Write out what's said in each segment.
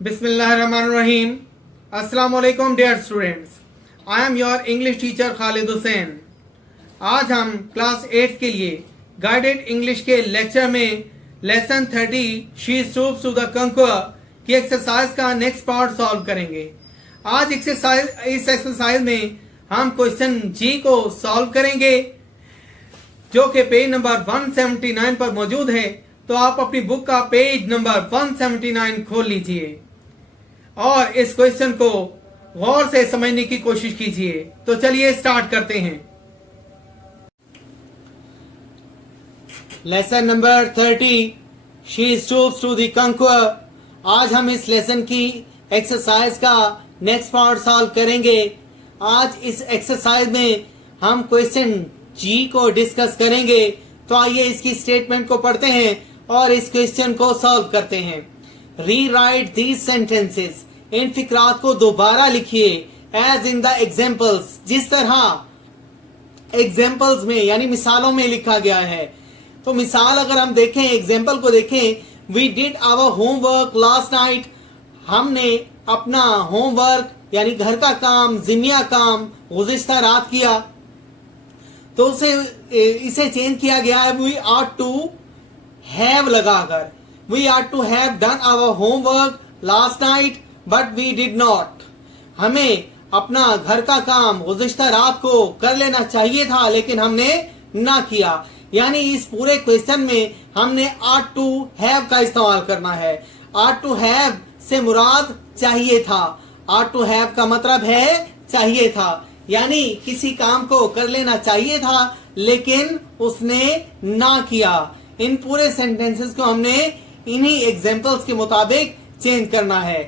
Bismillahirrahmanirrahim. Assalamu alaikum dear students. I am your English teacher Khalid Hussain. आज हम class 8 के लिए guided English के लेक्चर में lesson 30 she stoops to the conquer की exercise का नेक्स्ट पार्ट सॉल्व करेंगे। आज इस एक्सरसाइज में हम क्वेश्चन जी को सॉल्व करेंगे जो कि पेज नंबर 179 पर मौजूद है। तो आप अपनी बुक का पेज नंबर 179 खोल लीजिए और इस क्वेश्चन को गौर से समझने की कोशिश कीजिए। तो चलिए स्टार्ट करते हैं। Lesson number 30 she stoops to the conquer. आज हम इस लेसन की एक्सरसाइज का नेक्स्ट पार्ट सॉल्व करेंगे। आज इस एक्सरसाइज में हम क्वेश्चन जी को डिस्कस करेंगे। तो आइए इसकी स्टेटमेंट को पढ़ते हैं और इस क्वेश्चन को सॉल्व करते हैं। Rewrite these sentences. इन फिक्रात को दोबारा लिखिए एज इन द एग्जाम्पल्स, जिस तरह एग्जाम्पल्स में यानी मिसालों में लिखा गया है। तो मिसाल अगर हम देखें, एग्जाम्पल को देखें, we did our homework last night. हमने अपना होमवर्क यानी घर का काम, जिम्मिया काम गुज़िश्ता रात किया। तो इसे चेंज किया गया है वी आर टू हैव लगाकर। We are to have done our homework last night but we did not. हमें अपना घर का काम गुज़िश्ता रात को कर लेना चाहिए था लेकिन हमने ना किया। यानी इस पूरे क्वेश्चन में हमने आर टू हैव का इस्तेमाल करना है। आर टू हैव से मुराद चाहिए था। आर टू हैव का मतलब है चाहिए था, यानी किसी काम को कर लेना चाहिए था लेकिन उसने ना किया। इन पूरे सेंटेंसेस को हमने इन्हीं एग्जाम्पल्स के मुताबिक चेंज करना है।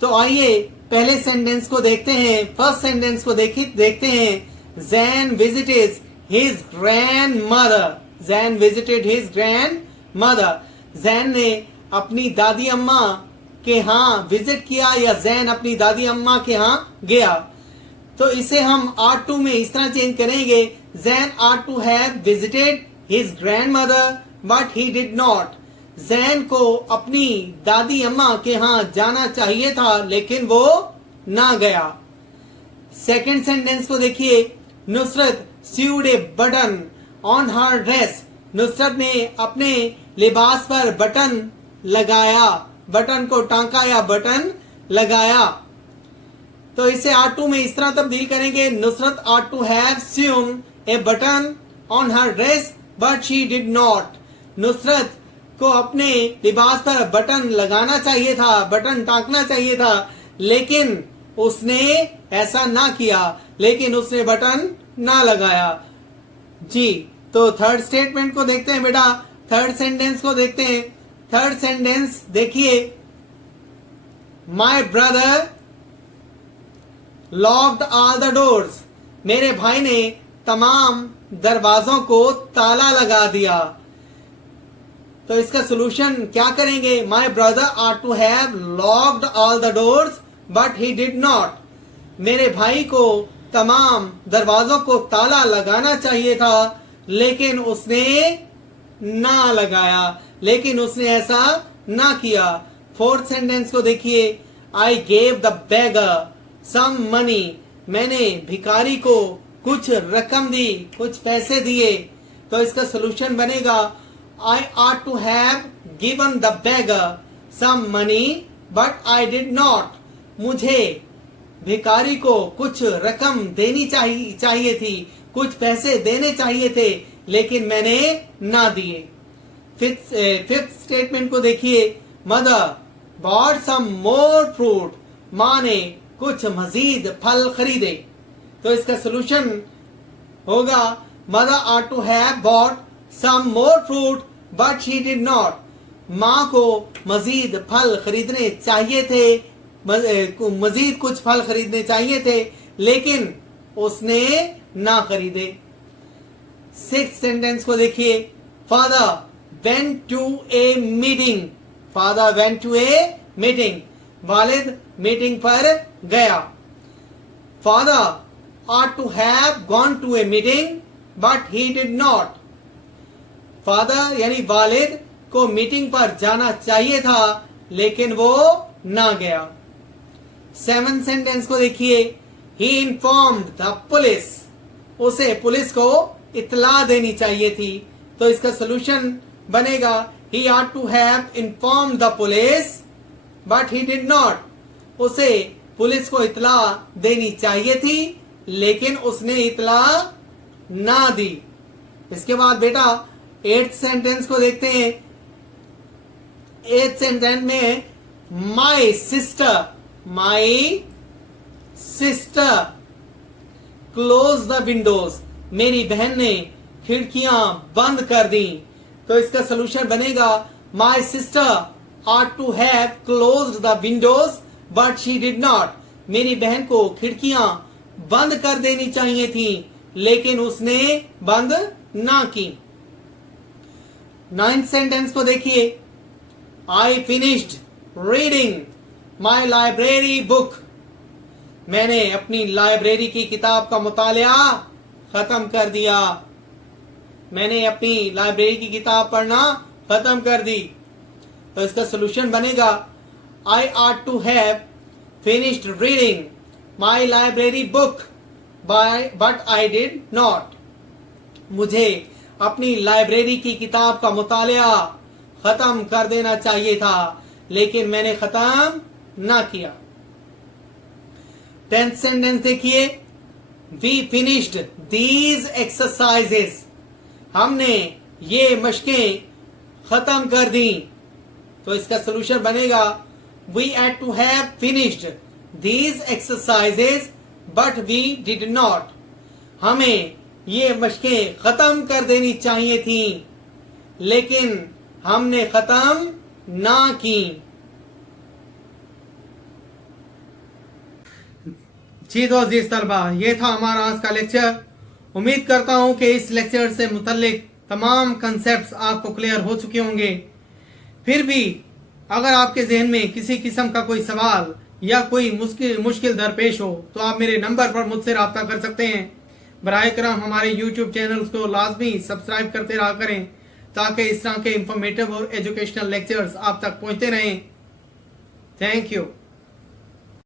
तो आइए पहले सेंटेंस को देखते हैं। फर्स्ट सेंटेंस को देखते हैं। Jain visited his grand mother. Jain visited his grand mother. Jain ने अपनी दादी अम्मा के यहाँ विजिट किया या जैन अपनी दादी अम्मा के यहाँ गया। तो इसे हम आर टू में इस तरह चेंज करेंगे। Jain are to have visited his grand mother but he did not. Jain को अपनी दादी अम्मा के यहाँ जाना चाहिए था लेकिन वो ना गया। सेकंड सेंटेंस को देखिए। Nusrat sewed a button on her dress। Nusrat ने अपने लिबास पर बटन लगाया, बटन को टांका या बटन लगाया। तो इसे आर टू में इस तरह तब्दील करेंगे। Nusrat are to have sewn a button on her dress but she did not। Nusrat को अपने लिबास पर बटन लगाना चाहिए था, बटन टांकना चाहिए था लेकिन उसने ऐसा ना किया, लेकिन उसने बटन ना लगाया। जी, तो थर्ड स्टेटमेंट को देखते हैं बेटा। थर्ड सेंटेंस को देखते हैं। थर्ड सेंटेंस देखिए। My brother locked all the doors. मेरे भाई ने तमाम दरवाजों को ताला लगा दिया। तो इसका सोल्यूशन क्या करेंगे? My brother are to have locked all the doors but he did not. मेरे भाई को तमाम दरवाजों को ताला लगाना चाहिए था लेकिन उसने ना लगाया, लेकिन उसने ऐसा ना किया। फोर्थ सेंटेंस को देखिए। I gave the beggar some money. मैंने भिखारी को कुछ रकम दी, कुछ पैसे दिए। तो इसका सोल्यूशन बनेगा I ought to have given the beggar some money but I did not। मुझे भिखारी को कुछ रकम देनी चाहिए थी, कुछ पैसे देने चाहिए थे लेकिन मैंने ना दिए। फिफ्थ स्टेटमेंट को देखिए। Mother bought some more fruit। माँ ने कुछ मजीद फल खरीदे। तो इसका सोल्यूशन होगा mother ought to have bought some more fruit but she did not। माँ को मजीद फल खरीदने चाहिए थे, मजीद कुछ फल खरीदने चाहिए थे लेकिन उसने ना खरीदे। सिक्स्थ सेंटेंस को देखिए। Father went to a meeting. Father went to a meeting. वालिद मीटिंग पर गया। Father are to have gone to a meeting but he did not. Father यानी वालिद को मीटिंग पर जाना चाहिए था लेकिन वो ना गया। 7th सेंटेंस को देखिए, ही इन्फॉर्म्ड द पुलिस, उसे पुलिस को इतला देनी चाहिए थी। तो इसका सोल्यूशन बनेगा, ही ought to have informed the police but he did not, उसे पुलिस को इतला देनी चाहिए थी लेकिन उसने इतला ना दी। इसके बाद बेटा 8th सेंटेंस को देखते हैं। 8th सेंटेंस में my sister close the Windows, मेरी बहन ने खिड़कियां बंद कर दी। तो इसका सोल्यूशन बनेगा, my sister ought to have closed the windows but she did not, मेरी बहन को खिड़कियां बंद कर देनी चाहिए थी लेकिन उसने बंद ना की। 9th सेंटेंस को देखिए, I finished reading my library book, मैंने अपनी लाइब्रेरी की किताब का मुतालिया खत्म कर दिया। मैंने अपनी लाइब्रेरी की किताब पढ़ना खत्म कर दी। तो इसका सोल्यूशन बनेगा, आई ought to have finished reading my library book but I did not, मुझे अपनी लाइब्रेरी की किताब का मुतालिया खत्म कर देना चाहिए था लेकिन मैंने खत्म ना किया। 10th सेंटेंस देखिए, we finished these exercises, हमने ये मशकें खत्म कर दी। तो इसका सोल्यूशन बनेगा, we had to have finished these exercises but we did not, हमें ये मशकें खत्म कर देनी चाहिए थी लेकिन हमने खत्म ना की। जी तो अजीज तलबा, ये था हमारा आज का लेक्चर। उम्मीद करता हूं कि इस लेक्चर से मुतल्लिक तमाम कंसेप्ट्स आपको क्लियर हो चुके होंगे। फिर भी अगर आपके जहन में किसी किस्म का कोई सवाल या कोई मुश्किल दरपेश हो तो आप मेरे नंबर पर मुझसे रब्ता कर सकते हैं। बराए करम हमारे YouTube चैनल्स को लाजमी सब्सक्राइब करते रहा करें ताकि इस तरह के इंफॉर्मेटिव और एजुकेशनल लेक्चर्स आप तक पहुंचते रहें। Thank you.